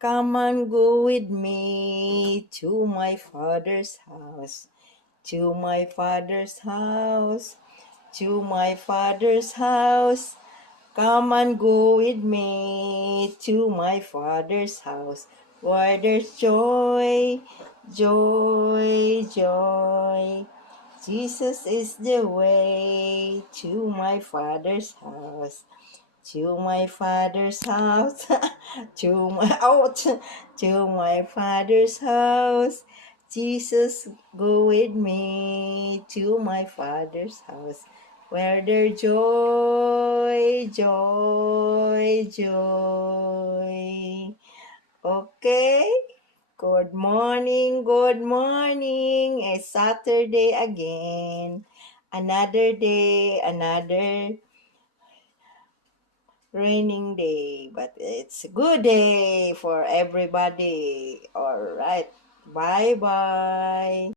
Come and go with me to my father's house, to my father's house, to my father's house. Come and go with me to my father's house, where there's joy, joy, joy. Jesus is the way to my father's house, to my father's house, to my father's house. Jesus, go with me to my father's house, where there's joy, joy, joy. Okay. Good morning, good morning. It's Saturday again. Another day, another raining day, but it's a good day for everybody. All right. Bye bye.